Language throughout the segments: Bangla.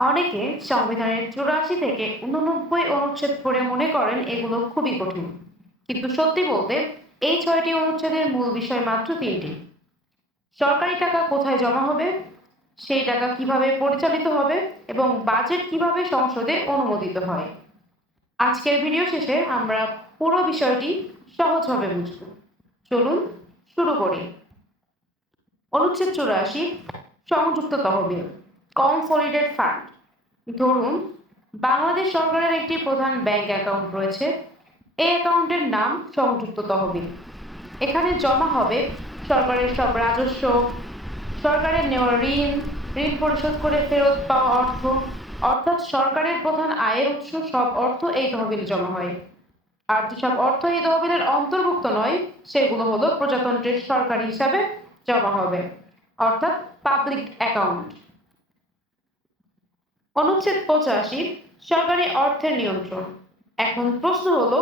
অনেকে সংবিধানের 84 থেকে 89 অনুচ্ছেদ পড়ে মনে করেন এগুলো খুবই কঠিন, কিন্তু সত্যি বলতে এই 6টি অনুচ্ছেদের মূল বিষয় মাত্র 3টি। সরকারি টাকা কোথায় জমা হবে, সেই টাকা কিভাবে পরিচালিত হবে এবং বাজেট কিভাবে সংসদে অনুমোদিত হয়। আজকের ভিডিও শেষে আমরা পুরো বিষয়টি সহজভাবে বুঝব। চলুন শুরু করি। অনুচ্ছেদ 84, সংযুক্ত তহবিল, কনসলিডেটেড ফান্ড। ধরুন বাংলাদেশ সরকারের একটি প্রধান ব্যাংক অ্যাকাউন্ট রয়েছে। এই অ্যাকাউন্টের নাম সংযুক্ত তহবিল। এখানে জমা হবে সরকারের সব রাজস্ব, সরকারের নেওয়া ঋণ, ঋণ পরিশোধ করে ফেরত পাওয়া অর্থ, অর্থাৎ সরকারের প্রধান আয়ের উৎস সব অর্থ এই তহবিলে জমা হয়। আর যেসব অর্থ এই তহবিলের অন্তর্ভুক্ত নয় সেগুলো হলো প্রজাতন্ত্রের সরকারি হিসাবে জমা হবে, অর্থাৎ পাবলিক অ্যাকাউন্ট। অনুচ্ছেদ 85, সরকারি অর্থের নিয়ন্ত্রণ। এখন প্রশ্ন হলো,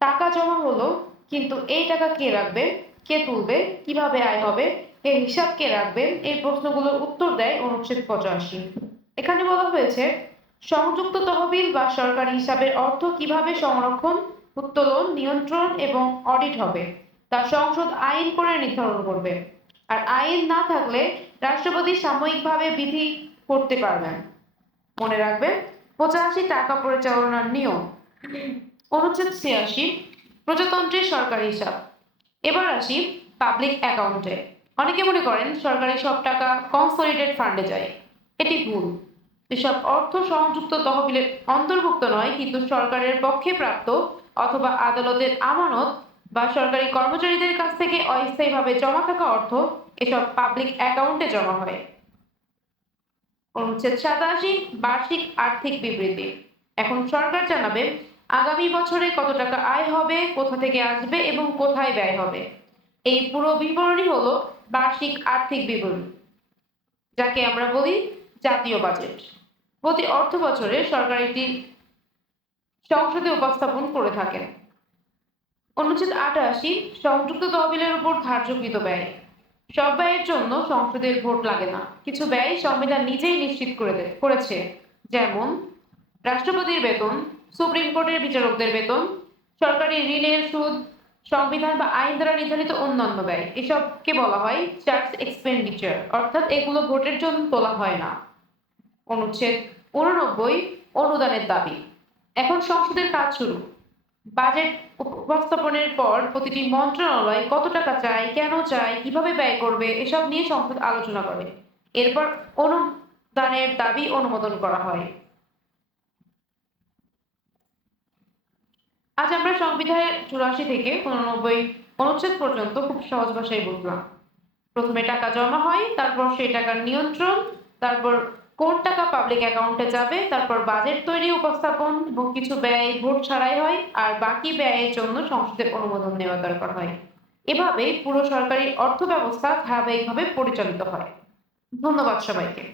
টাকা জমা হলো, কিন্তু এই টাকা কে রাখবে, কে তুলবে, কিভাবে আয় হবে, এর হিসাব কে রাখবে? এই প্রশ্নগুলোর উত্তর দেয় অনুচ্ছেদ 85। এখানে বলা হয়েছে সংযুক্ত তহবিল বা সরকারি হিসাবের অর্থ কিভাবে সংরক্ষণ, উত্তোলন, নিয়ন্ত্রণ এবং অডিট হবে তা সংসদ আইন করে নির্ধারণ করবে। আর আইন না থাকলে রাষ্ট্রপতি সাময়িকভাবে বিধি করতে পারবেন। মনে রাখবেন 85 টাকা পরিচালনার নিয়ম। অনুচ্ছেদ 86, প্রজাতন্ত্রের সরকারি হিসাব। এবার আসি পাবলিক অ্যাকাউন্টে। অনেকে মনে করেন সরকারি সব টাকা কনসলিডেটেড ফান্ডে যায়। এটি ভুল। এসব অর্থ সংযুক্ত তহবিলের অন্তর্ভুক্ত নয়, কিন্তু সরকারের পক্ষে প্রাপ্ত অথবা আদালতের আমানত বা সরকারি কর্মচারীদের কাছ থেকে অস্থায়ীভাবে জমা থাকা অর্থ এসব পাবলিক অ্যাকাউন্টে জমা হয়। অনুচ্ছেদ 87, বার্ষিক আর্থিক বিবৃতি। এখন সরকার জানাবে আগামী বছরে কত টাকা আয় হবে, কোথা থেকে আসবে এবং কোথায় ব্যয় হবে। এই পুরো বিবরণী হলো বার্ষিক আর্থিক বিবরণী, যাকে আমরা বলি জাতীয় বাজেট। প্রতি অর্থ বছরে সরকার এটি সংসদে উপস্থাপন করে থাকেন। অনুচ্ছেদ 88, সংযুক্ত তহবিলের উপর ধার্যকৃত ব্যয়। সব ব্যয়ের জন্য সংসদের ভোট লাগে না। কিছু ব্যয় সংবিধান নিজেই নিশ্চিত করেছে, যেমন রাষ্ট্রপতির বেতন, সুপ্রিম কোর্টের বিচারকদের বেতন, সরকারি ঋণের সুদ, সংবিধান বা আইন দ্বারা নির্ধারিত অন্যান্য ব্যয়। এসবকে বলা হয় চার্জ এক্সপেন্ডিচার, অর্থাৎ এগুলো ভোটের জন্য তোলা হয় না। অনুচ্ছেদ 89, অনুদানের দাবি। এখন সংসদের কাজ শুরু। বাজেট উপস্থাপনের পর প্রতিটি মন্ত্রণালয় কত টাকা চায়, কেন চায়, কিভাবে ব্যয় করবে এসব নিয়ে সংসদ আলোচনা করে। এরপর অনুদানের দাবি অনুমোদন করা হয়। আজ আমরা সংবিধানের 84 থেকে 89 অনুচ্ছেদ পর্যন্ত খুব সহজ ভাষায় বুঝলাম। প্রথমে টাকা জমা হয়, তারপর সেই টাকার নিয়ন্ত্রণ, তারপর কোন টাকা পাবলিক অ্যাকাউন্টে যাবে, তারপর বাজেট তৈরি, উপস্থাপন এবং কিছু ব্যয় ভোট ছাড়াই হয়, আর বাকি ব্যয়ের জন্য সংসদের অনুমোদন নেওয়া দরকার হয়। এভাবে পুরো সরকারি অর্থ ব্যবস্থা ধারাবাহিকভাবে পরিচালিত হয়। ধন্যবাদ সবাইকে।